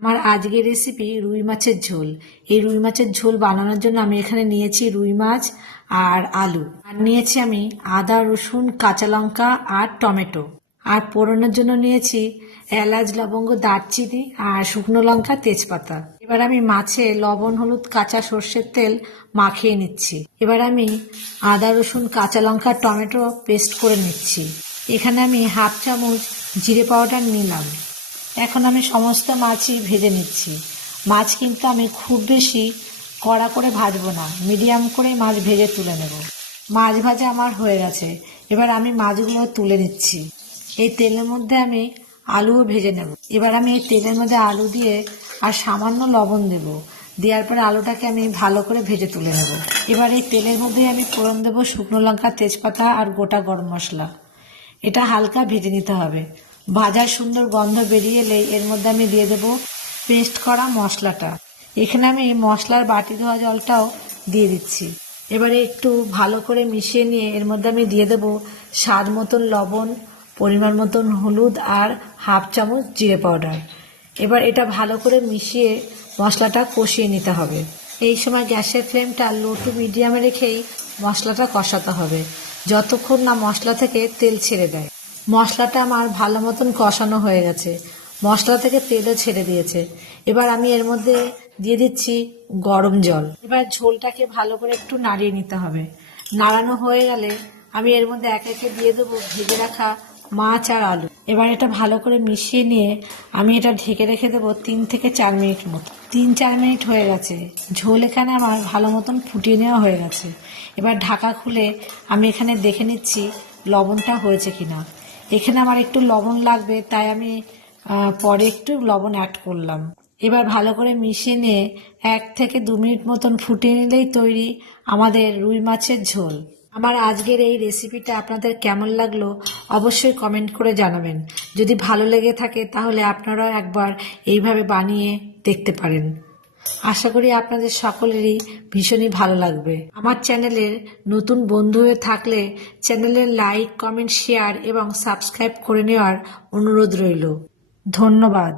আমার আজকের রেসিপি রুই মাছের ঝোল। এই রুই মাছের ঝোল বানানোর জন্য আমি এখানে নিয়েছি রুই মাছ আর আলু। আর নিয়েছি আমি আদা, রসুন, কাঁচা লঙ্কা আর টমেটো। আর পোড়ানোর জন্য নিয়েছি এলাচ, লবঙ্গ, দারচিনি আর শুকনো লঙ্কা, তেজপাতা। এবার আমি মাছে লবণ, হলুদ, কাঁচা সর্ষের তেল মাখিয়ে নিচ্ছি। এবার আমি আদা, রসুন, কাঁচা লঙ্কা, টমেটো পেস্ট করে নিচ্ছি। এখানে আমি হাফ চামচ জিরে পাউডার নিলাম। এখন আমি সমস্ত মাছই ভেজে নিচ্ছি। মাছ কিন্তু আমি খুব বেশি কড়া করে ভাজবো না, মিডিয়াম করে মাছ ভেজে তুলে নেব। মাছ ভাজা আমার হয়ে গেছে, এবার আমি মাছগুলো তুলে নিচ্ছি। এই তেলের মধ্যে আমি আলুও ভেজে নেব। এবার আমি এই তেলের মধ্যে আলু দিয়ে আর সামান্য লবণ দেব। দেওয়ার পরে আলুটাকে আমি ভালো করে ভেজে তুলে নেব। এবার এই তেলের মধ্যে আমি ফোড়ন দেবো শুকনো লঙ্কা, তেজপাতা আর গোটা গরম মশলা। এটা হালকা ভেজে নিতে হবে। ভাজার সুন্দর গন্ধ বেরিয়ে এলে এর মধ্যে আমি দিয়ে দেবো পেস্ট করা মশলাটা। এখানে আমি মশলার বাটি ধোয়া জলটাও দিয়ে দিচ্ছি। এবারে একটু ভালো করে মিশিয়ে নিয়ে এর মধ্যে আমি দিয়ে দেবো স্বাদ মতন লবণ, পরিমাণ মতন হলুদ আর হাফ চামচ জিরে পাউডার। এবার এটা ভালো করে মিশিয়ে মশলাটা কষিয়ে নিতে হবে। এই সময় গ্যাসের ফ্লেমটা লো টু মিডিয়ামে রেখেই মশলাটা কষাতে হবে। যতক্ষণ না মশলা থেকে তেল ছেড়ে দেয়। মশলাটা আমার ভালো মতন কষানো হয়ে গেছে। মশলা থেকে তেলও ছেড়ে দিয়েছে। এবার আমি এর মধ্যে দিয়ে দিচ্ছি গরম জল। এবার ঝোলটাকে ভালো করে একটু নাড়িয়ে নিতে হবে। নাড়ানো হয়ে গেলে আমি এর মধ্যে এক একে দিয়ে দেবো ভেজে রাখা মাছ আর আলু। এবার এটা ভালো করে মিশিয়ে নিয়ে আমি এটা ঢেকে রেখে দেবো তিন থেকে চার মিনিট মতো। তিন চার মিনিট হয়ে গেছে। ঝোল এখানে আমার ভালো মতন ফুটিয়ে নেওয়া হয়ে গেছে। এবার ঢাকা খুলে আমি এখানে দেখে নিচ্ছি লবণটা হয়েছে কিনা। এখানে আমার একটু লবণ লাগবে, তাই আমি পরে একটু লবণ অ্যাড করলাম। এবার ভালো করে মিশিয়ে নিয়ে এক থেকে দু মিনিট মতন ফুটিয়ে নিলেই তৈরি আমাদের রুই মাছের ঝোল। আমার আজকের এই রেসিপিটা আপনাদের কেমন লাগল অবশ্যই কমেন্ট করে জানাবেন। যদি ভালো লেগে থাকে তাহলে আপনারাও একবার এইভাবে বানিয়ে দেখতে পারেন। আশা করি আপনাদের সকলেরই ভীষণই ভালো লাগবে। আমার চ্যানেলের নতুন বন্ধু হয়ে থাকলে চ্যানেলের লাইক, কমেন্ট, শেয়ার এবং সাবস্ক্রাইব করে নেওয়ার অনুরোধ রইল। ধন্যবাদ।